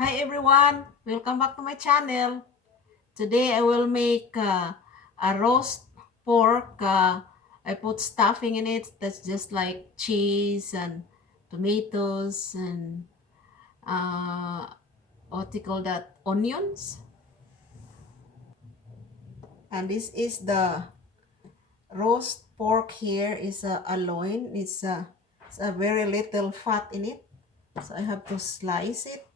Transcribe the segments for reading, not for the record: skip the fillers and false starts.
Hi everyone, welcome back to my channel. Today I will make a roast pork. I put stuffing in it that's just like cheese and tomatoes and uh, what do you call that? Onions. And this is the roast pork here is a loin. It's a very little fat in it. So I have to slice it.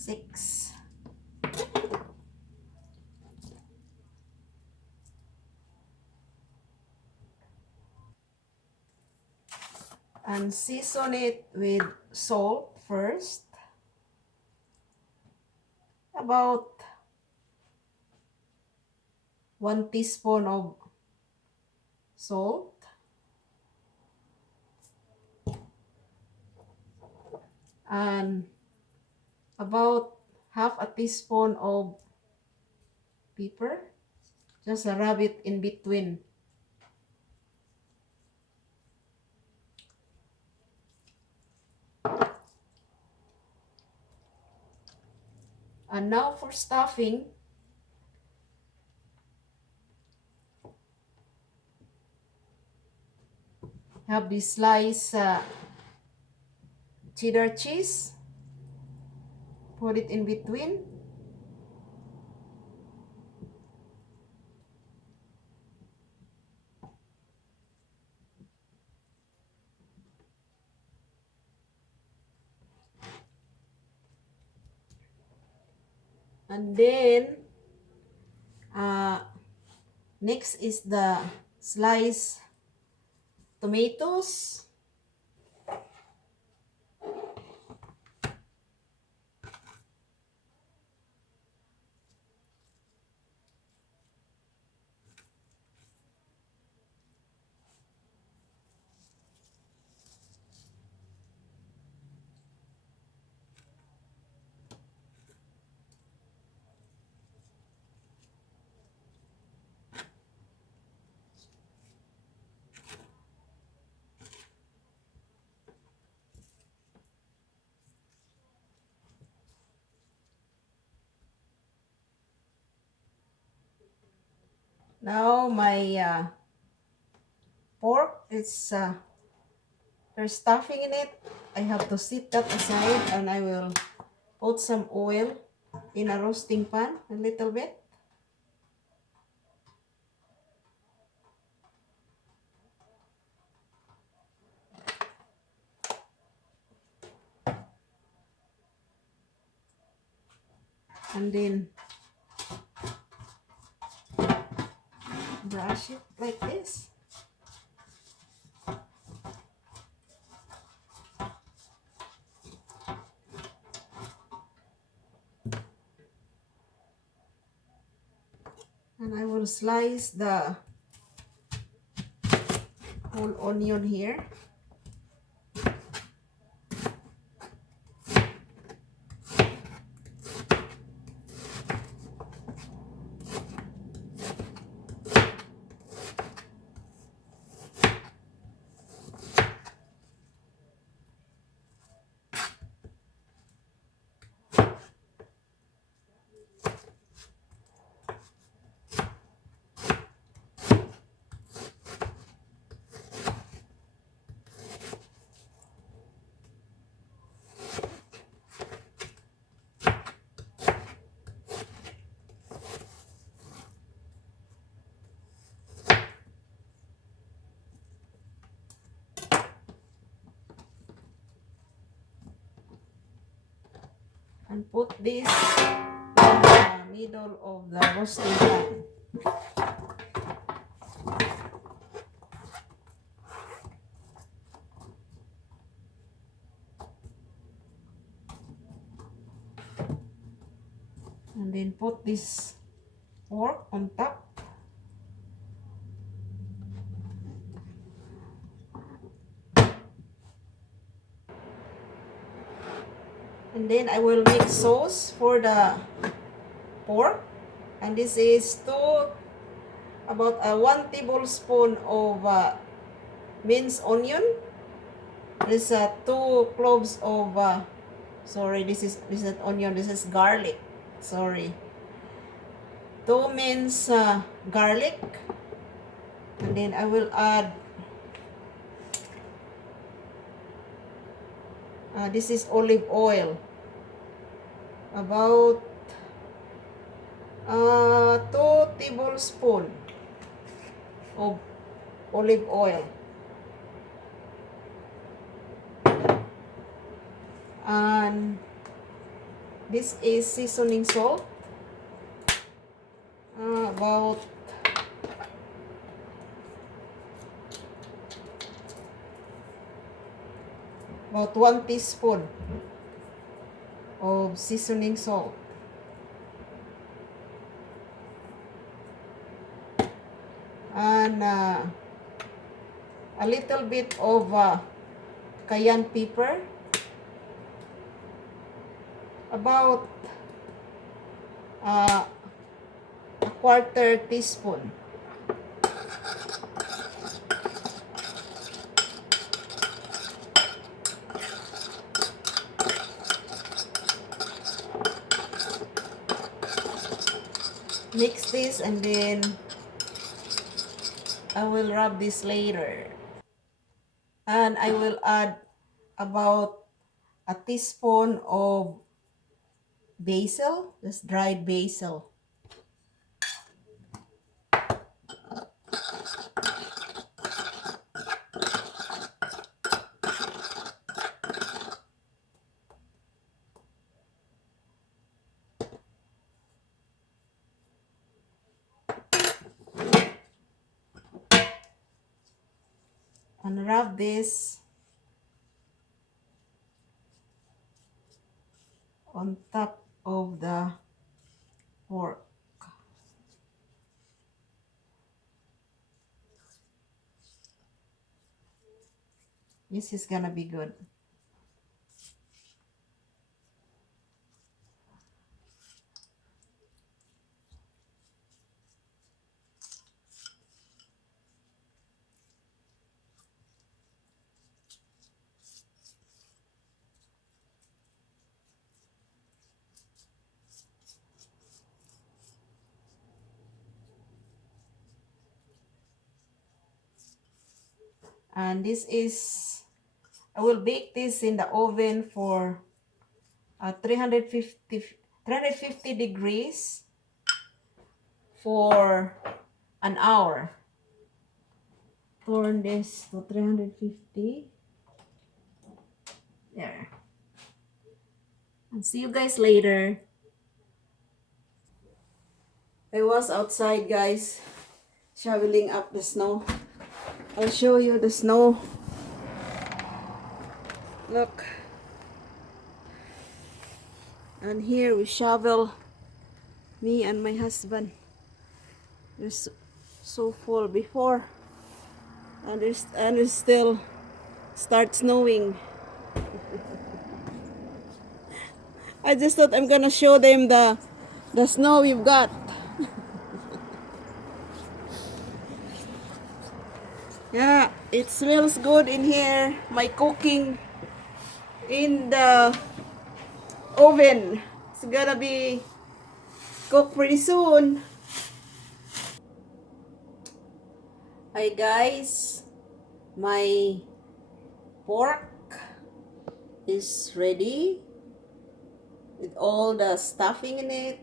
Six. And season it with salt first, about 1 teaspoon of salt, and about half a teaspoon of pepper. Just rub it in between. And now for stuffing, have this slice cheddar cheese. Put it in between. And then uh, next is the sliced tomatoes. Now my pork is there's stuffing in it. I have to set that aside, and I will put some oil in a roasting pan a little bit. And then brush it like this. And I will slice the whole onion here. And put this in the middle of the roasting pan. And then put this pork on top. And then I will make sauce for the pork. And this is about 1 tablespoon of minced onion. This 2 cloves of sorry, this is not onion, this is garlic. Sorry. 2 minced garlic. And then I will add this is olive oil. About 2 tablespoons of olive oil. And this is seasoning salt. About 1 teaspoon of seasoning salt. And a little bit of cayenne pepper. About a 1/4 teaspoon. Mix this and then I will rub this later. And I will add about a teaspoon of basil, just dried basil. And rub this on top of the pork. This is gonna be good. And this is, I will bake this in the oven for 350 degrees for an hour. Turn this to 350. There. And see you guys later. I was outside, guys, shoveling up the snow. I'll show you the snow. Look. And here we shovel, me and my husband. It's so full before. And it's still start snowing. I just thought I'm gonna show them the snow we've got. Yeah, it smells good in here. My cooking in the oven. It's gonna be cooked pretty soon. Hi guys, my pork is ready with all the stuffing in it.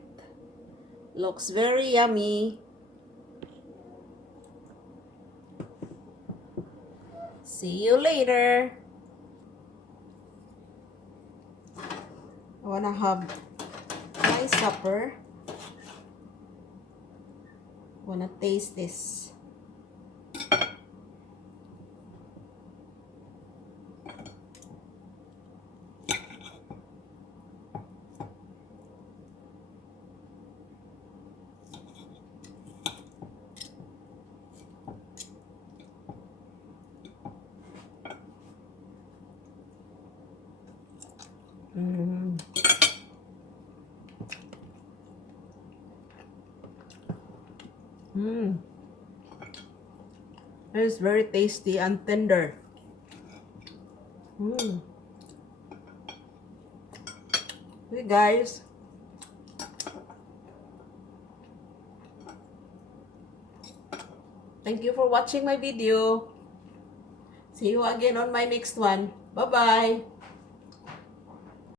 Looks very yummy. See you later. I wanna have my supper. Wanna taste this. Mm. It is very tasty and tender. Mm. Okay, guys. Thank you for watching my video. See you again on my next one. Bye-bye.